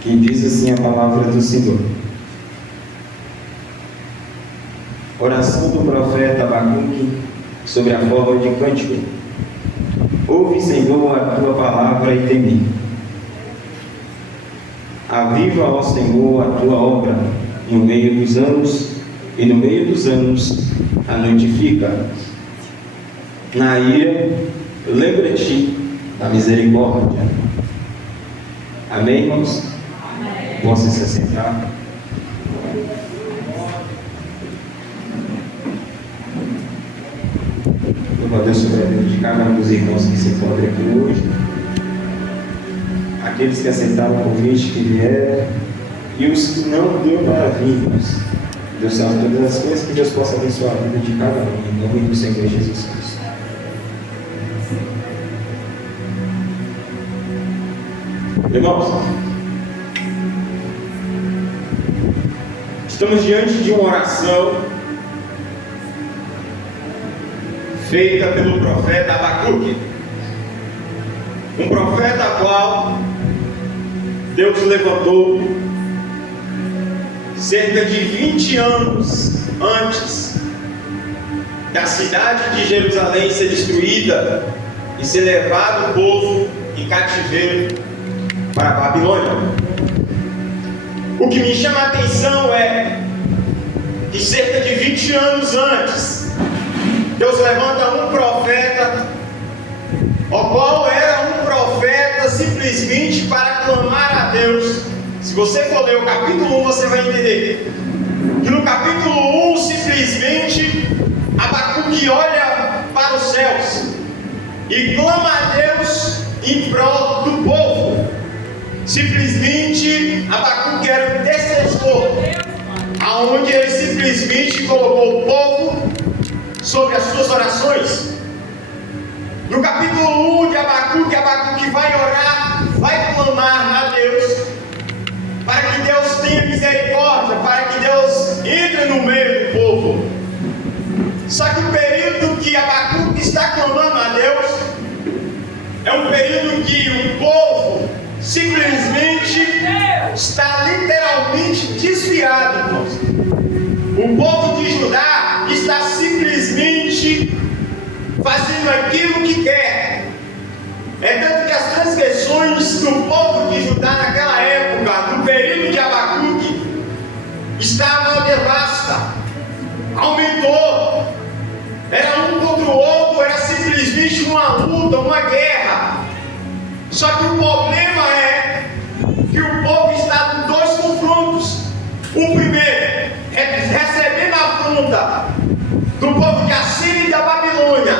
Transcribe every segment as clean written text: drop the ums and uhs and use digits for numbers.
que diz assim a palavra do Senhor. Oração do profeta Abacuque sobre a forma de cântico. Ouve, Senhor, a tua palavra e temi. Aviva, ó Senhor, a tua obra no meio dos anos, e no meio dos anos a notifica. Na ira, lembra-te da misericórdia. Amém, irmãos? Amém. Posso se assentar? Louvo a Deus sobre a vida de cada um dos irmãos que se encontram aqui hoje. Aqueles que aceitaram o convite, que vieram, e os que não deu para vir, irmãos. Deus sabe todas as coisas, que Deus possa abençoar a vida de cada um, em nome do Senhor Jesus Cristo. Irmãos, estamos diante de uma oração feita pelo profeta Abacuque, um profeta qual Deus levantou cerca de 20 anos antes da cidade de Jerusalém ser destruída e ser levado o povo em cativeiro para a Babilônia. O que me chama a atenção é que cerca de 20 anos antes, Deus levanta um profeta, o qual era um profeta simplesmente para clamar a Deus. Se você for ler o capítulo 1, você vai entender que no capítulo 1, simplesmente, Abacuque olha para os céus e clama a Deus em prol do povo. Simplesmente, Abacuque era um intercessor, aonde ele simplesmente colocou o povo sobre as suas orações. No capítulo 1 de Abacuque, Abacuque vai orar, vai clamar a Deus, para que Deus tenha misericórdia, para que Deus entre no meio do povo. Só que o período que Abacuque está clamando a Deus é um período que o povo simplesmente está literalmente desviado, irmãos. O povo de Judá está simplesmente fazendo aquilo que quer. É tanto que as transgressões do povo de Judá naquela época, no período de Abacuque, estava devasta, aumentou. Era um contra o outro, era simplesmente uma luta, uma guerra. Só que o problema é que o povo está com dois confrontos. O primeiro é recebendo a afronta do povo de Assíria e da Babilônia,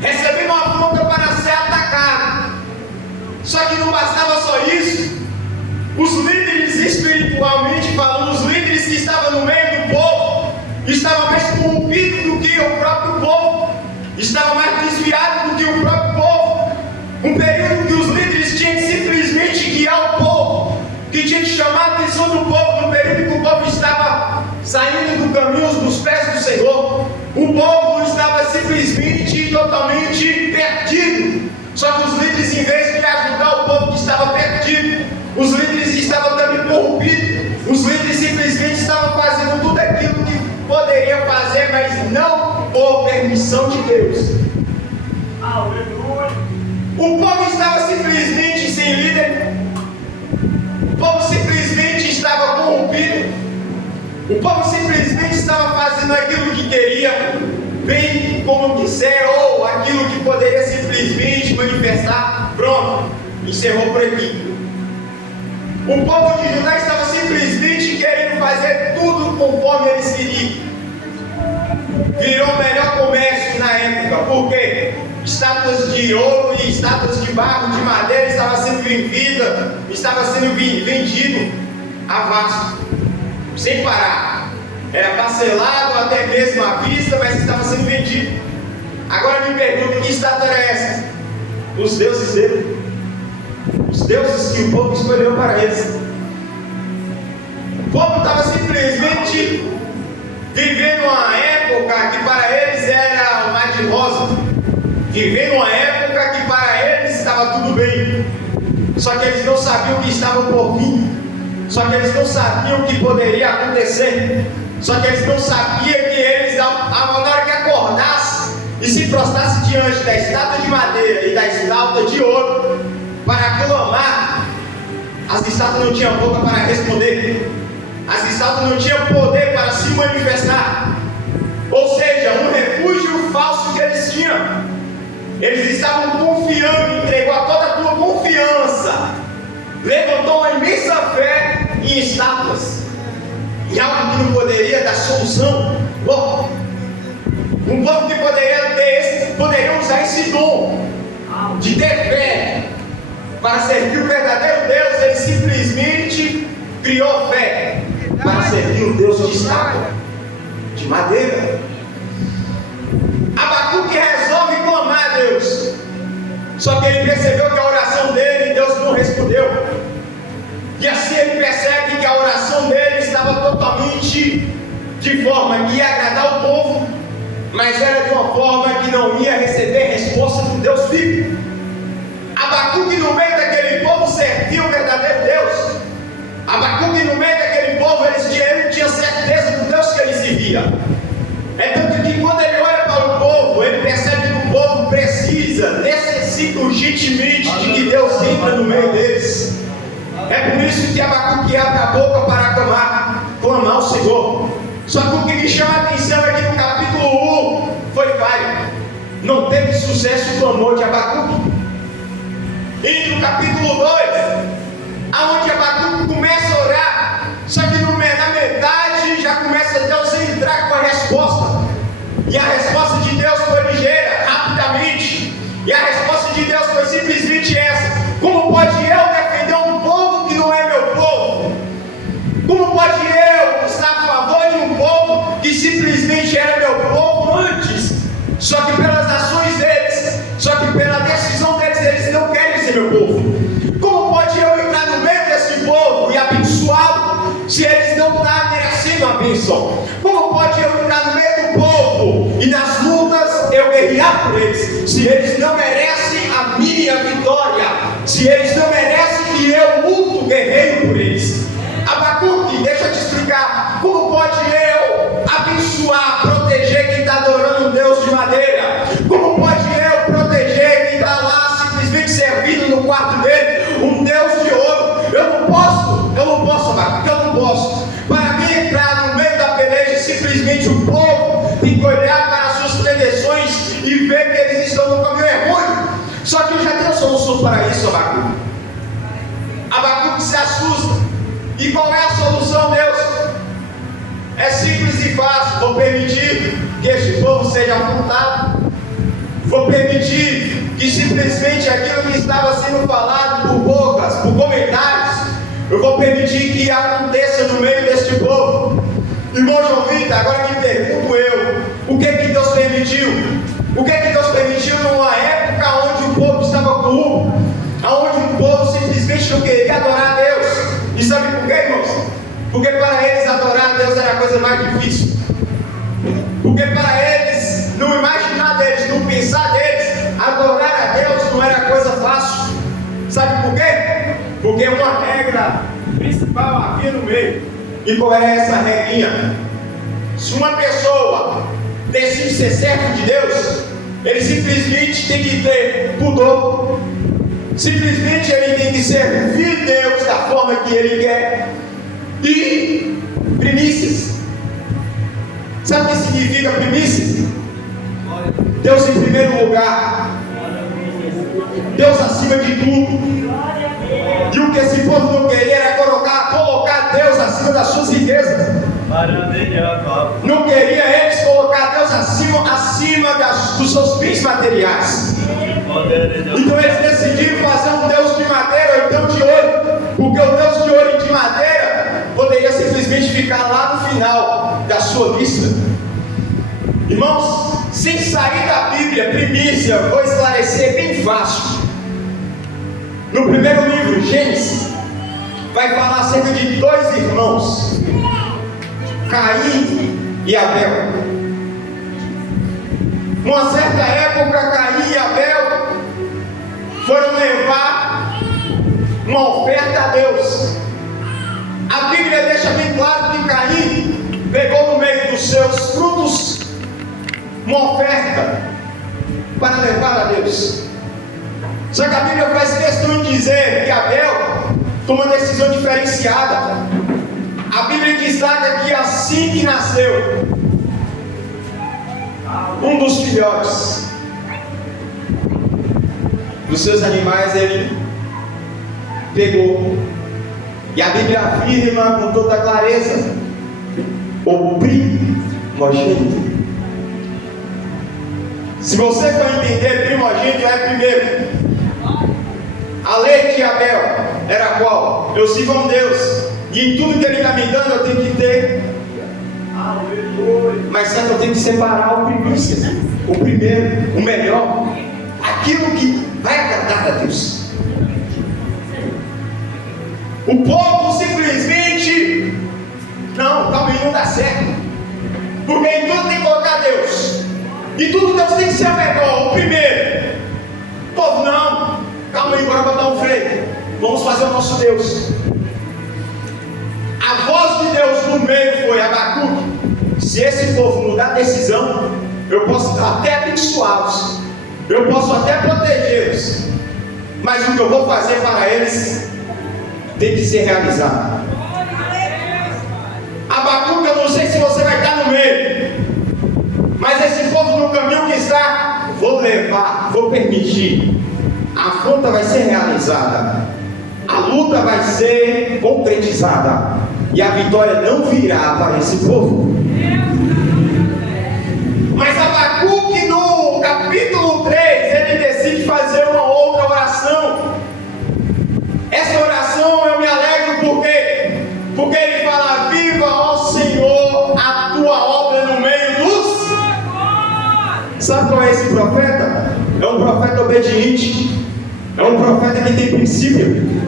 recebendo a afronta para ser atacado. Só que não bastava só isso. Os líderes, espiritualmente falando, os líderes que estavam no meio do povo, estavam mais corrompidos do que o próprio povo, estavam mais desviados do que o próprio povo. Um período que os líderes tinham que simplesmente guiar o povo, que tinha que chamar a atenção do povo, no período que o povo estava saindo do caminho dos pés do Senhor. O povo estava simplesmente e totalmente perdido. Só que os líderes, em vez de ajudar o povo que estava perdido, os líderes estavam também corrompidos. Os líderes simplesmente estavam fazendo tudo aquilo que poderiam fazer, mas não por permissão de Deus. Aleluia! O povo estava simplesmente sem líder. O povo simplesmente estava corrompido. O povo simplesmente estava fazendo aquilo que queria, bem como quiser, ou aquilo que poderia simplesmente manifestar. Pronto, encerrou por aqui. O povo de Judá estava simplesmente querendo fazer tudo conforme eles queriam. Virou o melhor comércio na época, porque estátuas de ouro e estátuas de barro, de madeira estavam sendo vendidas, estava sendo vendido a vasto, sem parar. Era parcelado até mesmo à vista, mas estava sendo vendido. Agora me pergunta, que estátua era essa? Os deuses dele, os deuses que o povo escolheu para eles. O povo estava simplesmente vivendo uma época que para eles era o mar de rosa, vivendo uma época que para eles estava tudo bem. Só que eles não sabiam o que estava por vir. Só que eles não sabiam o que poderia acontecer. Só que eles não sabiam que eles, na hora que acordasse e se prostrasse diante da estátua de madeira e da estátua de ouro para clamar, as estátuas não tinham boca para responder. As estátuas não tinham poder para se manifestar. Ou seja, um refúgio falso que eles tinham. Eles estavam confiando, entregou a toda a tua confiança, levantou uma imensa fé em estátuas, em algo que não poderia dar solução. Bom, um povo que poderia usar esse dom de ter fé para servir o verdadeiro Deus, ele simplesmente criou fé para servir o Deus de estátua, de madeira. Abacuque resolve clamar a Deus, só que ele percebeu que a oração dele, Deus não respondeu. E assim ele percebe que a oração dele estava totalmente de forma que ia agradar o povo, mas era de uma forma que não ia receber resposta do Deus vivo. Abacuque, no meio daquele povo, serviu o verdadeiro Deus. Abacuque, no meio daquele povo, ele tinha certeza do Deus que ele servia. É tanto que quando ele olha para o povo, ele percebe que o povo necessita urgentemente de que Deus entra no meio deles. É por isso que Abacuque abre a boca para clamar ao Senhor. Só que o que me chama a atenção é que no capítulo 1 foi falho. Não teve sucesso o clamor de Abacuque. E no capítulo 2, aonde Abacuque começa a orar, só que na metade já começa Deus a entrar com a resposta. E a resposta de Deus foi ligeira, rapidamente. E a resposta de Deus foi simplesmente essa: como pode eu defender um povo que não é meu povo? Como pode eu estar a favor de um povo que simplesmente era meu povo antes? Só que pelas ações deles, só que pela decisão deles, eles não querem ser meu povo. Como pode eu entrar no meio desse povo e abençoá-lo se eles não estão merecendo a bênção? Como pode eu entrar no meio do povo e nas lutas eu guerrear por eles se eles não merecem a minha vitória? Se eles não merecem que eu luto, guerreio por eles? Abacuque, deixa eu te explicar. Como pode eu abençoar, proteger quem está adorando um Deus de madeira? Como pode eu proteger quem está lá simplesmente servindo no quarto dele um Deus de ouro? Eu não posso, Abacuque, eu não posso. Para mim entrar no meio da peleja, simplesmente o povo tem que olhar para as suas pretensões e ver que eles estão no caminho errôneo. Só que eu já tenho solução para isso, Abacuque. Abacuque se assusta. E qual é a solução, Deus? É simples e fácil. Vou permitir que este povo seja afrontado. Vou permitir que simplesmente aquilo que estava sendo falado por bocas, por comentários, eu vou permitir que aconteça no meio deste povo. Irmão João Vitor, agora me pergunto eu, o que Deus permitiu? O que Deus permitiu numa época onde o povo estava corrupto, onde o povo simplesmente não queria adorar a Deus? E sabe por quê, irmãos? Porque para eles adorar a Deus era a coisa mais difícil. Porque para eles, no imaginar deles, no pensar deles, adorar a Deus não era coisa fácil. Sabe por quê? Porque uma regra principal havia no meio. E qual era essa regrinha? Se uma pessoa decide ser servo de Deus, ele simplesmente tem que ter pudor. Simplesmente ele tem que servir Deus da forma que ele quer. E primícias. Sabe o que significa primícias? Deus em primeiro lugar. Deus acima de tudo. E o que esse povo não queria era colocar Deus acima das suas riquezas. Não queria eles colocar Deus acima dos seus bens materiais. Então eles decidiram fazer um Deus de madeira ou então de ouro, porque o Deus de ouro e de madeira poderia simplesmente ficar lá no final da sua lista. Irmãos, sem sair da Bíblia, primícia, vou esclarecer bem fácil. No primeiro livro, Gênesis, vai falar acerca de dois irmãos, Caim e Abel. Numa certa época, Caim e Abel foram levar uma oferta a Deus. A Bíblia deixa bem claro que Caim pegou no meio dos seus frutos uma oferta para levar a Deus. Só que a Bíblia faz questão de dizer que Abel tomou uma decisão diferenciada. A Bíblia destaca que assim que nasceu um dos filhotes dos seus animais, ele pegou. E a Bíblia afirma com toda clareza: o primogênito. Se você for entender, primogênito é primeiro. A lei de Abel era qual? Eu sirvo a um Deus, e em tudo que Ele está me dando eu tenho que ter. Mas certo, eu tenho que separar o primícia, o primeiro, o melhor, aquilo que vai agradar a Deus. O povo simplesmente, não, calma aí, não dá certo, porque em tudo tem que colocar Deus, e tudo Deus tem que ser o melhor, o primeiro. O povo, não, calma aí, bora botar um freio, vamos fazer o nosso Deus. A voz de Deus no meio foi: Abacuque, se esse povo mudar a decisão, eu posso até abençoá-los, eu posso até protegê-los, mas o que eu vou fazer para eles tem que ser realizado. Abacuque, eu não sei se você vai estar no meio, mas esse povo no caminho que está, vou levar, vou permitir. A afronta vai ser realizada, a luta vai ser concretizada, e a vitória não virá para esse povo. Mas Abacuque, no capítulo 3, ele decide fazer uma outra oração. Essa oração eu me alegro porque ele fala: viva, ó Senhor, a tua obra no meio dos... Sabe qual é esse profeta? É um profeta obediente, é um profeta que tem princípio.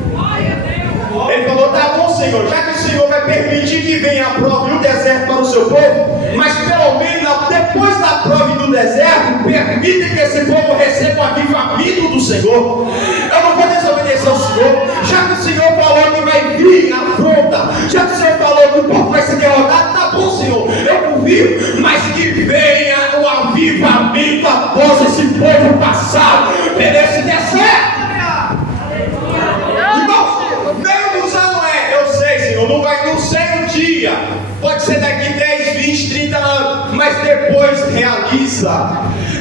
Ele falou: tá bom, Senhor, já que o Senhor vai permitir que venha a prova e o deserto para o seu povo, mas pelo menos depois da prova e do deserto, permita que esse povo receba o avivamento do Senhor. Eu não vou desobedecer ao Senhor, já que o Senhor falou que vai vir a afronta, já que o Senhor falou que o povo vai ser derrotado, tá bom, Senhor, eu confio, mas que venha o avivamento após esse povo passar por esse deserto. Não sei um dia, pode ser daqui 10, 20, 30 anos, mas depois realiza,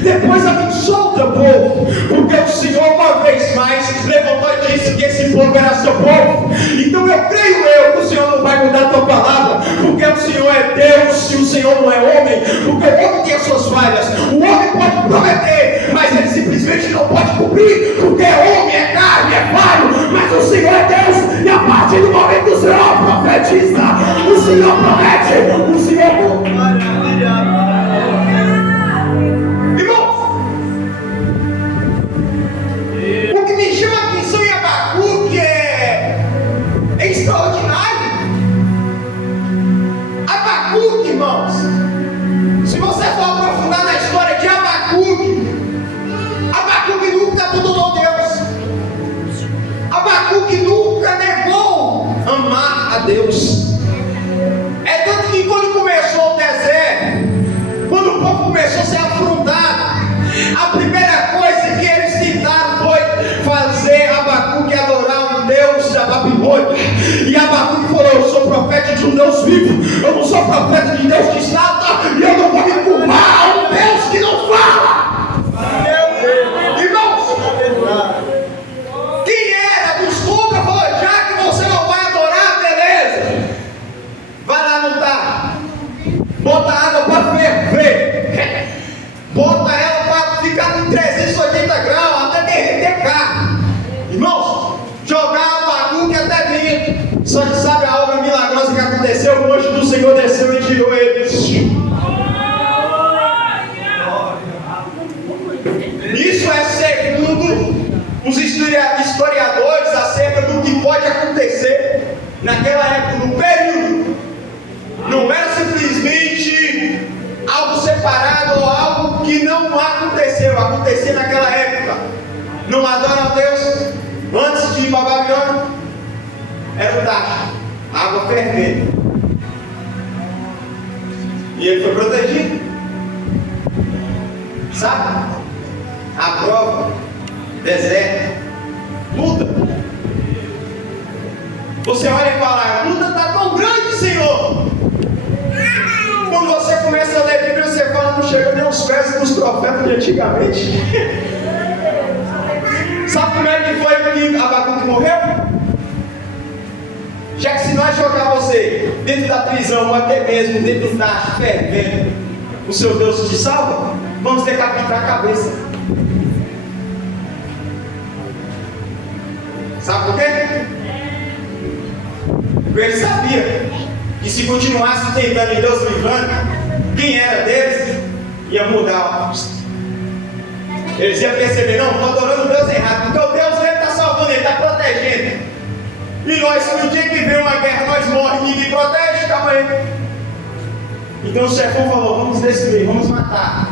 depois abençoa o teu povo, porque o Senhor uma vez mais levantou e disse que esse povo era seu povo. Então eu creio que o Senhor não vai mudar a tua palavra, porque o Senhor é Deus e o Senhor não é homem, porque o homem tem as suas falhas, o homem pode prometer, mas ele simplesmente não pode cumprir, porque é homem, é carne, é falho, mas o Senhor é Deus, e a partir do momento que o Senhor profetiza, o Senhor promete, o Senhor... Irmãos, o que me chama a atenção em Abacuque é extraordinário. Abacuque, irmãos, se você for aprofundar na história de Abacuque, Abacuque nunca abandonou Deus. Abacuque nunca negou amar a Deus. É tanto que quando começou o deserto, quando o povo começou a ser afrontado, a primeira coisa que eles tentaram foi fazer Abacuque adorar um Deus da Babilônia. E Abacuque falou: eu sou profeta de um Deus vivo, eu não sou profeta de Deus que está, e eu não vou me curvar a um Deus que não fala. Irmãos, quem era dos contra falou: já que você não vai adorar, beleza, vai lá no lutar, bota água para ferver, bota ela para ficar em 380 graus até derreter carne. Irmãos, jogar Abacuque até dentro. Só que sabe a obra milagrosa que aconteceu? O anjo do Senhor desceu e tirou eles. Isso é segundo os historiadores acerca do que pode acontecer naquela época, no período. Não era simplesmente algo separado ou algo que não aconteceu, acontecia naquela época. Não adoram a Deus antes de ir para a Babilônia. era o tacho, água fervendo. E ele foi protegido. Sabe? A prova, deserto, luta. Você olha e fala, a luta está tão grande, Senhor. Quando você começa a ler a Bíblia, você fala, não chega nem aos pés dos profetas de antigamente. Sabe como é que foi que Abacuque morreu? Já que se nós jogar você dentro da prisão, ou até mesmo dentro do tacho fervendo, o seu Deus te salva, vamos decapitar a cabeça. Sabe por quê? Porque ele sabia que se continuasse tentando em Deus livrando, quem era deles ia mudar. Eles iam perceber, não, estou adorando Deus errado, então Deus ele está salvando, ele está protegendo. E nós, no dia que vem uma guerra, nós morremos, ninguém protege, calma aí. Então o chefão falou, vamos destruir, vamos matar.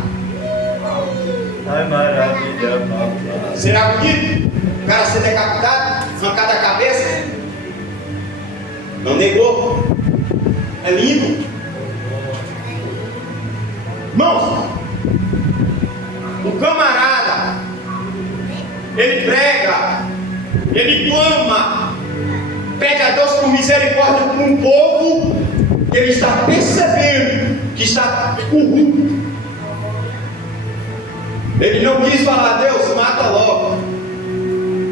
Ai, maravilha, papai. Será bonito? O cara ser decapitado, arrancado a cabeça? Não negou. É lindo. Irmãos, o camarada, ele prega, ele clama, pede a Deus por misericórdia com um povo que ele está percebendo que está corrupto. Ele não quis falar, Deus, mata logo.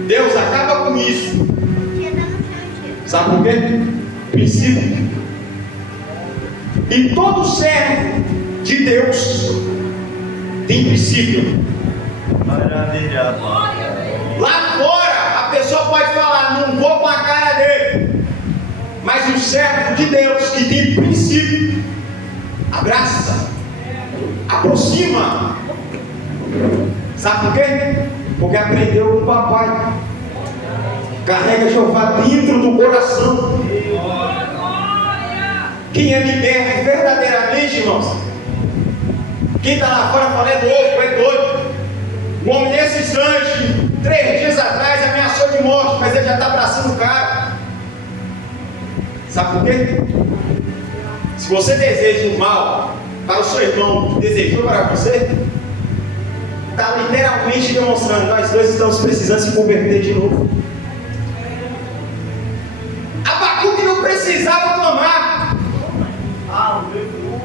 Deus, acaba com isso. Sabe por quê? Princípio. E todo servo de Deus tem princípio. Maravilha. Lá fora, a pessoa pode falar, não vou com a cara dele. Mas o servo de Deus que tem princípio, abraça, aproxima. Sabe por quê? Porque aprendeu com o papai. Carrega Jeová dentro do coração. Quem é liberto verdadeiramente, irmãos? Quem está lá fora fala, é louco, é doido. O homem nesse instante, 3 dias atrás, ameaçou de morte, mas ele já está abraçando o cara. Sabe por quê? Se você deseja o mal para o seu irmão que desejou para você, está literalmente demonstrando, nós dois estamos precisando se converter de novo. Abacuque não precisava clamar.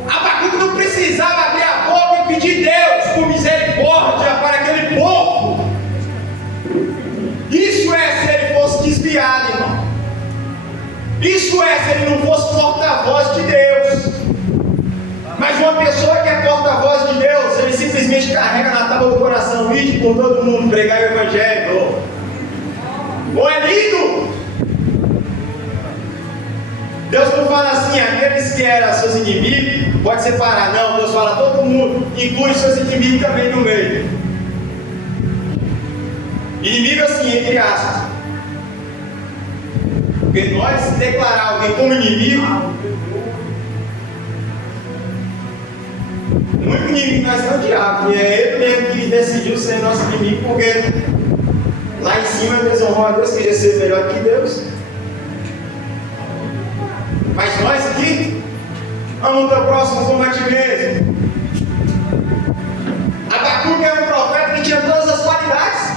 Abacuque não precisava abrir a boca e pedir Deus por misericórdia para aquele povo. Isso é se ele fosse desviado, irmão. Isso é se ele não fosse porta-voz de Deus. Mas uma pessoa que é porta-voz de Deus, ele simplesmente carrega na tábua do coração, ide por todo mundo, pregar o Evangelho. Ou é lindo? Deus não fala assim, aqueles que eram seus inimigos, pode separar. Não, Deus fala todo mundo, inclui seus inimigos também no meio. Inimigo assim, entre aspas. Porque nós declarar alguém como inimigo, o único inimigo que nós é o diabo, e é ele mesmo que decidiu ser nosso inimigo, porque lá em cima desonrou a Deus, queria ser melhor que Deus. Mas nós aqui, amamos o teu próximo como a ti mesmo. Abacuque era um profeta que tinha todas as qualidades.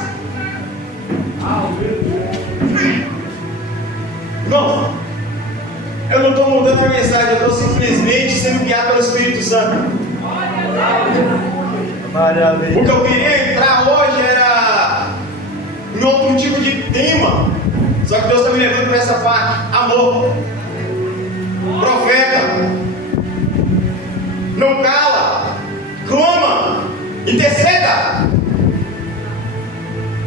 Não, eu não estou mudando a mensagem, eu estou simplesmente sendo guiado pelo Espírito Santo. Maravilha. O que eu queria entrar hoje era em outro tipo de tema, só que Deus está me levando para essa parte. Amor. Profeta. Não cala. Clama. Interceda.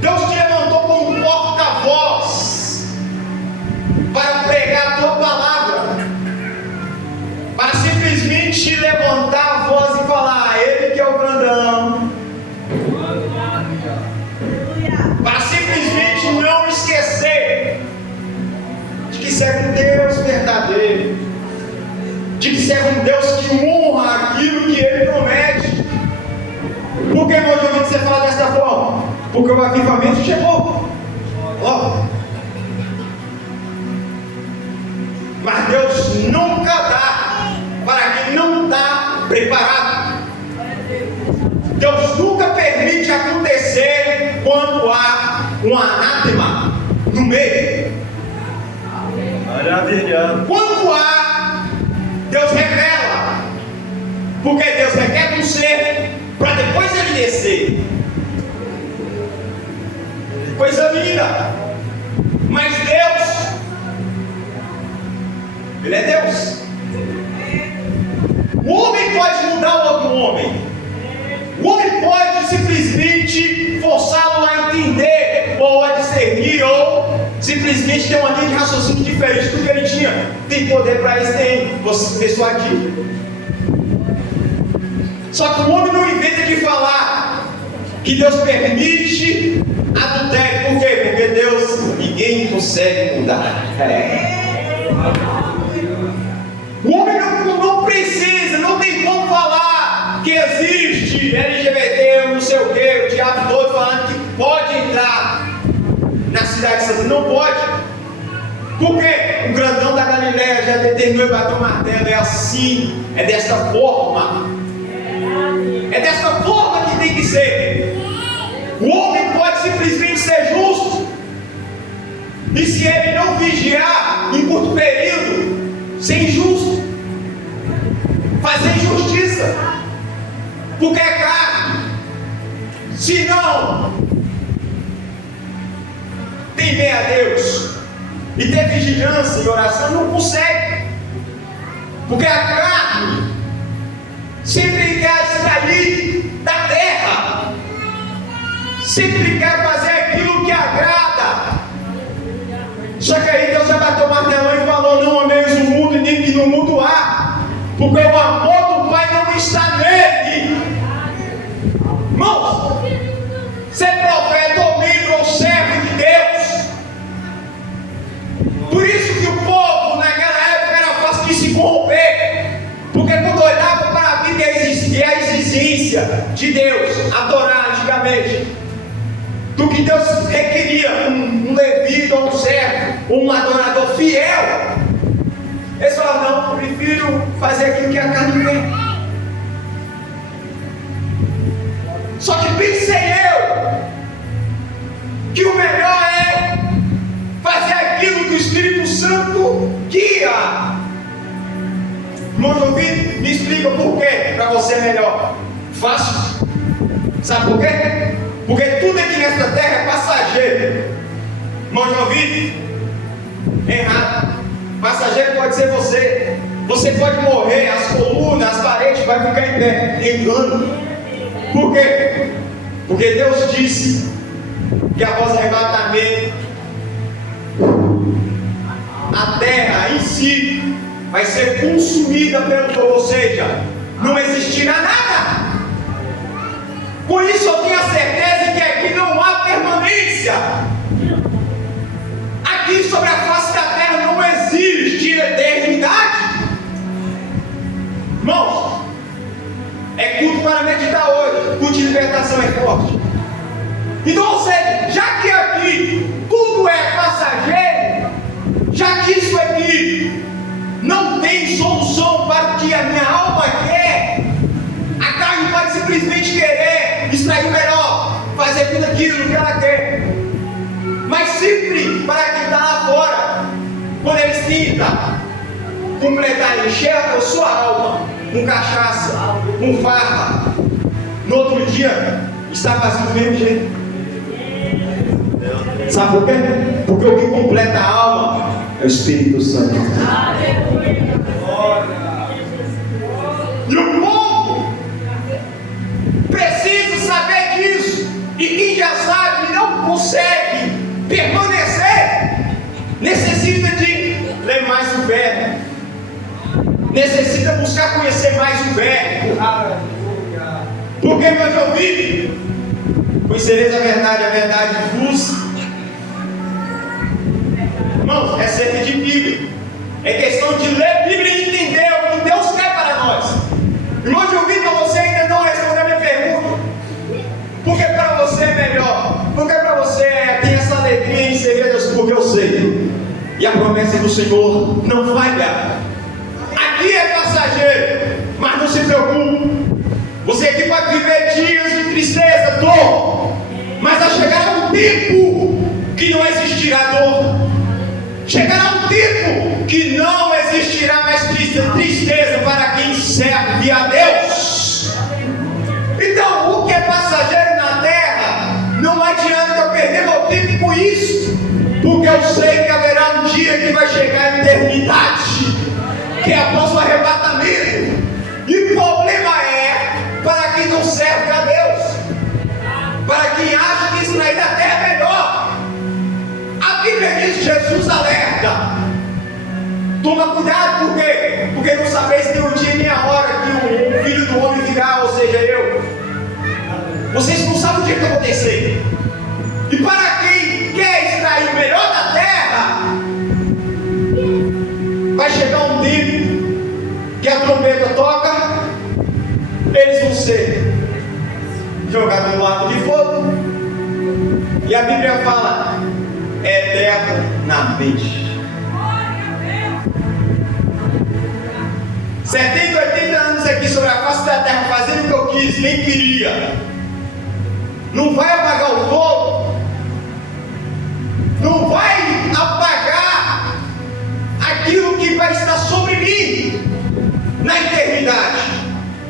Deus te levantou como porta-voz para pregar a tua palavra, para simplesmente levantar a voz e falar, ele que é o grandão, para simplesmente não esquecer de que serve um Deus verdadeiro, de que serve um Deus que honra aquilo que ele promete. Por que nós ouvimos você falar desta forma? Porque o avivamento chegou. Ó. Deus nunca dá para quem não está preparado. Deus nunca permite acontecer quando há um anátema no meio. Maravilha. Quando há, Deus revela. Porque Deus requer um ser para depois ele descer. Coisa linda. Mas Deus, Ele é Deus. O homem pode mudar o outro homem. O homem pode simplesmente forçá-lo a entender, ou a discernir, ou simplesmente ter uma linha de raciocínio diferente do que ele tinha. Tem poder para isso, tem. Você persuadir. Só que o homem não inventa de falar que Deus permite adultério. Por quê? Porque Deus, ninguém consegue mudar. O homem não precisa, não tem como falar que existe LGBT, não sei o que, o diabo todo falando que pode entrar na cidade santa. Não pode. Por quê? O grandão da Galileia já determinou e bateu o martelo. É assim, é desta forma. É desta forma que tem que ser. O homem pode simplesmente ser justo. E se ele não vigiar em curto período, ser injusto, fazer injustiça, porque é carne. Se não temer a Deus e ter vigilância e oração, não consegue. Porque a carne sempre quer extrair da terra, sempre quer fazer aquilo que agrada. Só que aí Deus já bateu o martelão e falou: não ameis o mundo e nem que no mundo há, porque o amor do Pai não está nele. Irmãos, ser profeta ou membro ou servo de Deus. Por isso que o povo naquela época era fácil de se corromper, porque quando olhava para a Bíblia e a existência de Deus, adorar antigamente, do que Deus requeria, um levita ou um servo, um adorador fiel, eles falavam: não, eu prefiro fazer aquilo que a carne quer. Só que pensei eu que o melhor é fazer aquilo que o Espírito Santo guia. Irmãos ouvidos, me explica por quê, para você é melhor. Fácil. Sabe por quê? Porque tudo aqui nesta terra é passageiro. Irmãos ouvidos? Errado. Passageiro pode ser você. Você pode morrer, as colunas, as paredes vai ficar em pé. Engano. Por quê? Porque Deus disse que após o arrebatamento, a terra em si vai ser consumida pelo fogo, ou seja, não existirá nada. Por isso eu tenho a certeza que aqui não há permanência. Aqui sobre a face da terra não existe eternidade. Irmãos, é culto para meditar hoje. Culto de libertação é forte. Então, ou seja, já que aqui tudo é passageiro, já que isso aqui não tem solução para o que a minha alma quer, a carne pode simplesmente querer extrair o melhor, fazer tudo aquilo que ela quer. Mas sempre para quem está lá fora, quando eles tentam completar, encher a sua alma com cachaça, com farra, no outro dia está fazendo do mesmo jeito. Sabe por quê? Porque o que completa a alma é o Espírito Santo. E o povo precisa saber disso. E quem já sabe não consegue permanecer, necessita de ler mais o verbo, necessita buscar conhecer mais o verbo. Porque, meus ouvidos, conhecereis a verdade vos. Irmãos, é cerca de Bíblia. É questão de ler Bíblia e entender o que Deus quer para nós. Irmãos, de ouvir para você ainda não responder a minha pergunta. Porque para você é melhor. Porque para você tem essa alegria em servir a Deus. Porque eu sei. E a promessa do Senhor não falha. passageiro, mas não se preocupe. Você aqui pode viver dias de tristeza, dor, mas vai chegar um tempo que não existirá dor. Chegará um tempo que não existirá mais tristeza para quem serve a Deus. Então, o que é passageiro na terra, não adianta eu perder meu tempo com isso, porque eu sei que haverá um dia que vai chegar a eternidade, que é após o arrebatamento. E o problema é para quem não serve a Deus, para quem acha que isso daí da terra é melhor. A Bíblia diz: Jesus alerta, toma cuidado, por quê? Porque não sabeis nem o dia nem a hora que o Filho do Homem virá, ou seja, eu. Vocês não sabem o dia que vai acontecer. E para quem quer extrair o melhor da terra, vai chegar um tempo que a trombeta toca, eles vão ser jogados no lago de fogo, e a Bíblia fala eternamente. 70, 80 anos aqui sobre a face da terra, fazendo o que eu quis, nem queria. Não vai apagar o fogo, não vai apagar aquilo que vai estar sobre mim na eternidade.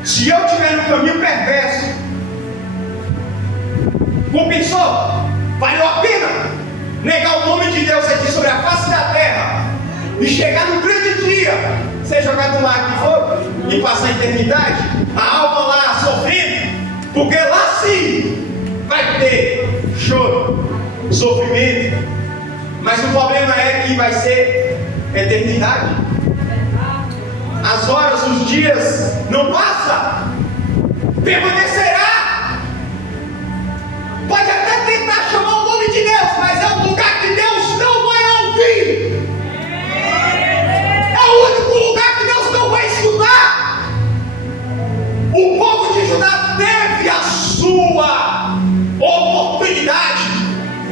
Se eu estiver no caminho perverso, compensou? Valeu a pena negar o nome de Deus aqui sobre a face da terra e chegar no grande dia, ser jogado no lago de fogo e passar a eternidade, a alma lá sofrendo, porque lá sim vai ter choro, sofrimento, mas o problema é que vai ser eternidade. As horas, os dias não passam, permanecerá. Pode até tentar chamar o nome de Deus, mas é um lugar que Deus não vai ouvir. É o único lugar que Deus não vai escutar. O povo de Judá teve a sua oportunidade.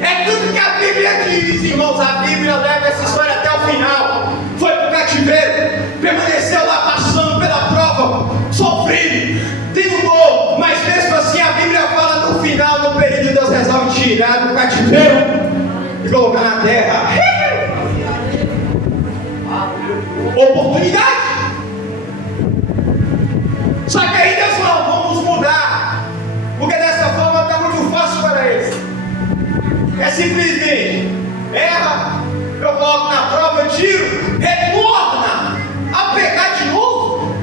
É tudo que a Bíblia diz, irmãos. A Bíblia leva essa história até o final. Foi para o cativeiro, permaneceu lá passando pela prova, sofrendo, tendo dor, mas mesmo assim a Bíblia fala no final do período, Deus resolve tirar do cativeiro e colocar na terra. Oportunidade. Só que aí Deus fala: vamos mudar, porque dessa forma está muito fácil para eles. É simplesmente erra, eu coloco na prova, eu tiro, retorna a pegar de novo.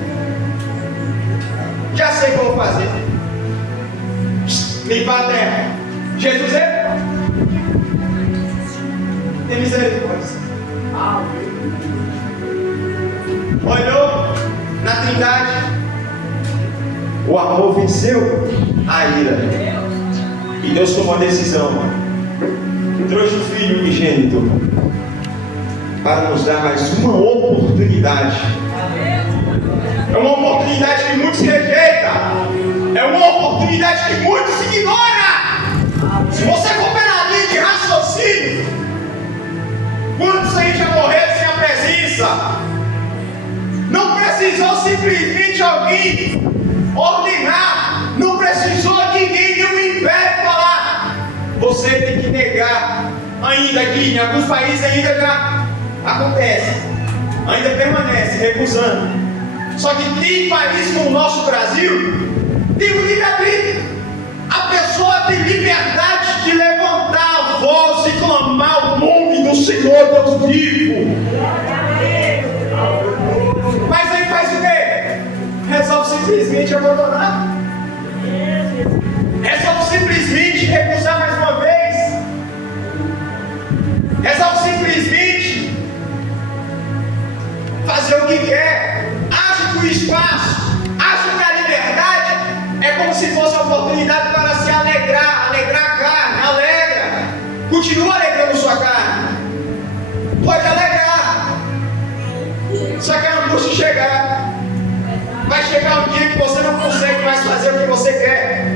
Já sei o que eu vou fazer. Limpar a terra. Jesus é? Tem misericórdia. Olhou na Trindade, o amor venceu a ira, e Deus tomou a decisão, trouxe o Filho unigênito para nos dar mais uma oportunidade. É uma oportunidade que muitos rejeitam, é uma oportunidade que muitos ignoram. Se você for pela linha de raciocínio, quantos aí já morreram sem a presença? Não precisou simplesmente alguém ordenar, não precisou ninguém de um império falar. Você tem que negar. Ainda aqui em alguns países ainda já acontece, ainda permanece recusando. Só que tem países como o nosso Brasil, tem o livre-arbítrio. A pessoa tem liberdade de levantar a voz e clamar o nome do Senhor Deus vivo. Mas aí faz o quê? Resolve simplesmente abandonar. Resolve simplesmente recusar mais uma vez. Resolve simplesmente fazer o que quer. Acha que o espaço, acha que a liberdade é como se fosse uma oportunidade para se alegrar, alegrar a carne. Alegra, continua alegrando sua carne, pode alegrar. Só que a angústia chegar, vai chegar um dia que você não consegue mais fazer o que você quer.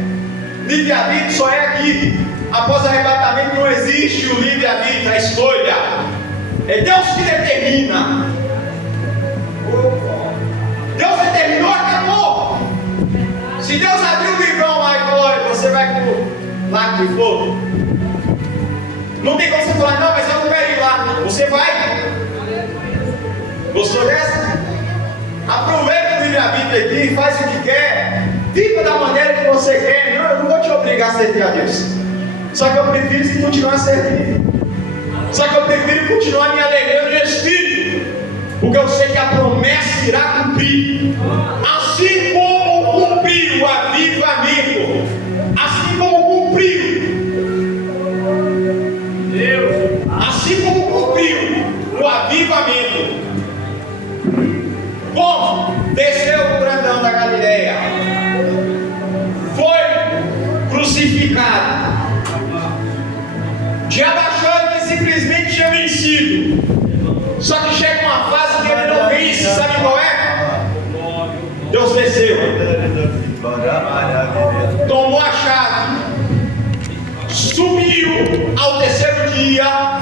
Livre-arbítrio só é aqui. Após o arrebatamento não existe o livre-arbítrio, a escolha. É Deus que determina. Deus fogo. Não tem como você falar, não, mas eu não quero ir lá. Você vai. Gostou dessa? Aproveita o livre-arbítrio aqui, faz o que quer. Viva da maneira que você quer. Não, eu não vou te obrigar a servir a Deus. Só que eu prefiro continuar servindo. Só que eu prefiro continuar me alegrando no Espírito. Porque eu sei que a promessa irá cumprir. Assim como cumpriu o avivamento. Assim como cumpriu. Assim como cumpriu o avivamento. Como desceu o grandão da Galileia. Foi crucificado. Diabo achou que simplesmente tinha vencido. Só que chega uma fase que ele não vence, sabe qual é? Deus desceu. Tomou a chave. Subiu ao terceiro dia.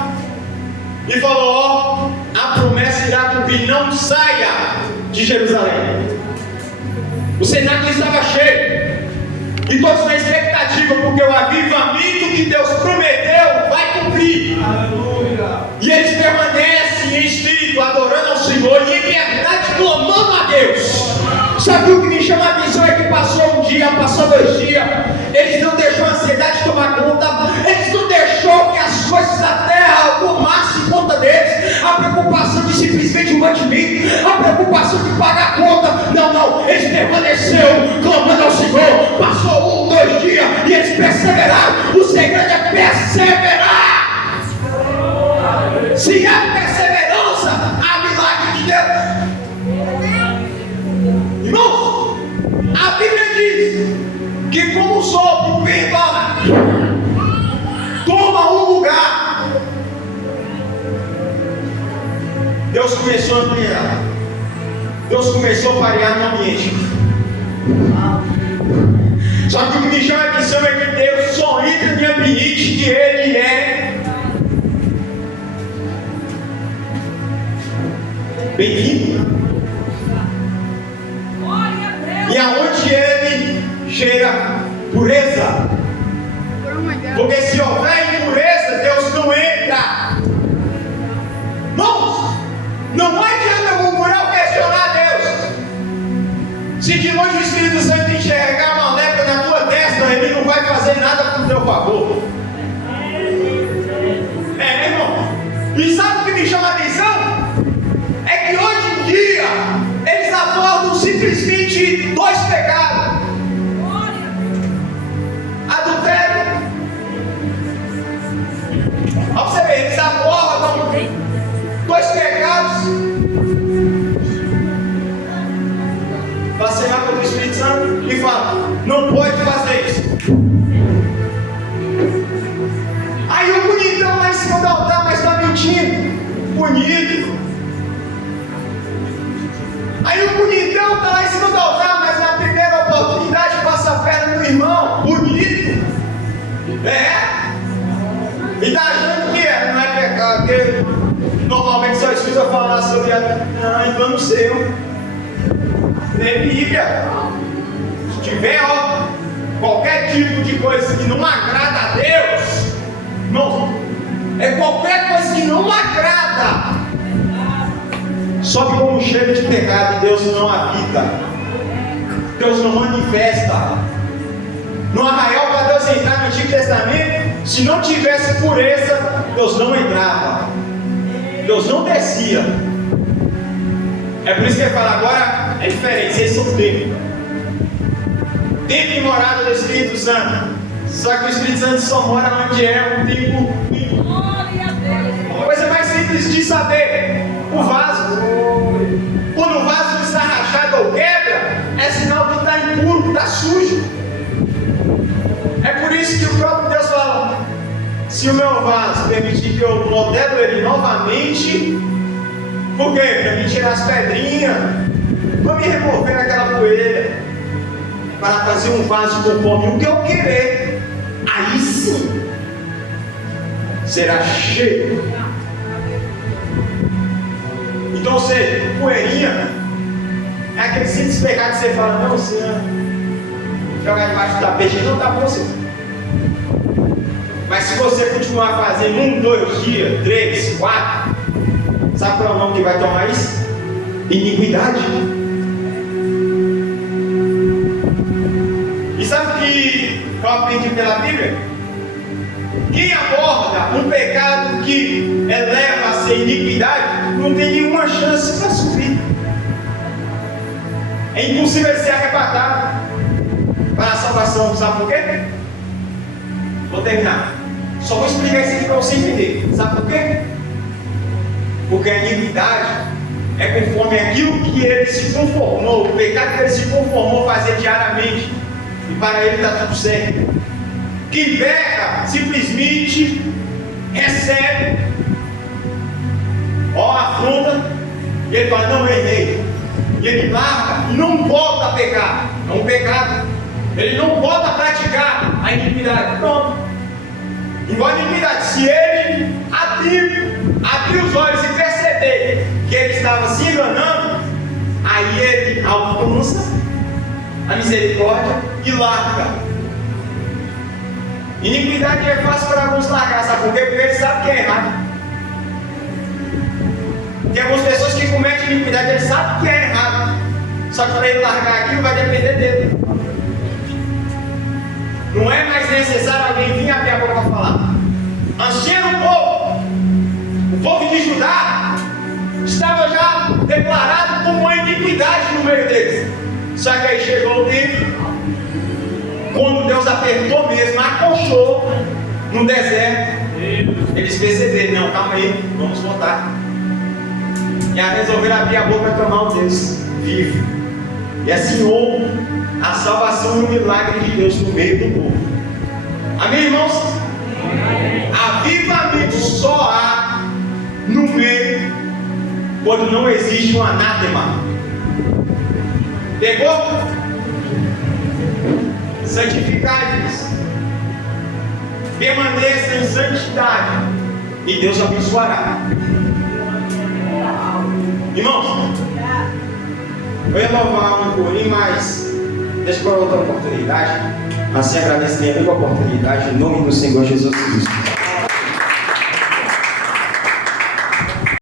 E falou, ó, a promessa irá cumprir, não saia de Jerusalém. O cenáculo estava cheio. E todos na expectativa, porque o avivamento que Deus prometeu vai cumprir. Aleluia. E eles permanecem em espírito, adorando ao Senhor e em verdade clamando a Deus. Sabe o que me chama a atenção é que passou um dia, passou 2 dias, eles não deixou a ansiedade tomar conta, eles não deixou que as coisas da terra tomassem conta deles, a preocupação de simplesmente o mantimento, a preocupação de pagar a conta, não, eles permaneceram clamando ao Senhor. Passou 1, 2 dias e eles perseveraram. O segredo é perseverar. Se há perseverança, há milagre de Deus. Irmãos, a Bíblia diz que como o sol, o vento toma um lugar, Deus começou a ampliar. Deus começou a variar no ambiente. Só que o que me chama a atenção é que Deus só entra no ambiente que Ele é bem-vindo. E aonde Ele cheira pureza. Porque se houver impureza, Deus não entra. Não adianta murmurar ou questionar Deus. Se de longe o Espírito Santo enxergar uma lepra na tua testa, Ele não vai fazer nada por teu favor. Irmão. E sabe o que me chama a atenção? É que hoje em dia eles abordam simplesmente 2 pecados: adultério. Olha você ver, eles abordam 2 pecados. Passei lá pelo Espírito Santo e fala: não pode fazer isso. Aí o bonitão lá em cima do altar, mas está mentindo. Bonito. Aí o bonitão está lá em cima do altar, mas na primeira oportunidade passa a perna no irmão. Bonito. E está achando que não é pecado, porque normalmente só escuta falar sobre então não sei. Lê Bíblia. Se tiver qualquer tipo de coisa que não agrada a Deus, não, é qualquer coisa que não agrada, sobe como um cheiro de pecado e Deus não habita. Deus não manifesta. No arraial, para Deus entrar no Antigo Testamento, se não tivesse pureza, Deus não entrava. Deus não descia. É por isso que ele fala agora, é diferente, vocês são templo. Templo e morada do Espírito Santo. Só que o Espírito Santo só mora onde é um templo limpo. A coisa mais simples de saber: o vaso. Quando o vaso está rachado ou quebra, é sinal que está impuro, que está sujo. É por isso que o próprio Deus fala: se o meu vaso permitir que eu modelo ele novamente, por quê? Para me tirar as pedrinhas, para me remover aquela poeira, para fazer um vaso conforme o que eu querer. Aí sim será cheio. Então, ou seja, poeirinha é aquele simples pecado que você fala: não, Senhor, jogar debaixo do tapete, não está bom, Senhor. Mas se você continuar fazendo 1, 2 dias, 3, 4, sabe qual é o nome que vai tomar isso? Iniquidade. E sabe o que eu aprendi pela Bíblia? Quem aborda um pecado que eleva a ser iniquidade não tem nenhuma chance para subir. É impossível ele ser arrebatado para a salvação. Sabe por quê? Vou terminar. Só vou explicar isso aqui para você entender. Sabe por quê? Porque a iniquidade é conforme aquilo que ele se conformou, o pecado que ele se conformou a fazer diariamente. E para ele está tudo certo. Quem peca simplesmente recebe a afronta e ele fala, não, eu errei. E ele larga e não volta a pecar. É um pecado. Ele não volta a praticar a iniquidade. Pronto. Igual a iniquidade. Se ele abrir os olhos e perceber que ele estava se enganando, aí ele alcança a misericórdia e larga. Iniquidade é fácil para alguns largar, sabe por quê? Porque eles sabem que é errado. Tem algumas pessoas que cometem iniquidade, eles sabem que é errado. Só que para ele largar aquilo vai depender dele. Não é mais necessário alguém vir abrir a boca para falar. Ancião o povo de Judá estava já declarado como uma iniquidade no meio deles. Só que aí chegou o tempo, quando Deus apertou mesmo, acolchou no deserto, eles perceberam, não, calma aí, vamos voltar. E aí resolveram abrir a boca para clamar o Deus vivo. E assim houve a salvação e o milagre de Deus no meio do povo. Amém, irmãos? Avivamento só há no meio quando não existe um anátema. Pegou? Santificai-vos, permaneça em santidade e Deus abençoará. Irmãos, eu ia louvar um corinho, mas deixa para outra oportunidade. Assim agradeço a oportunidade em nome do Senhor Jesus Cristo.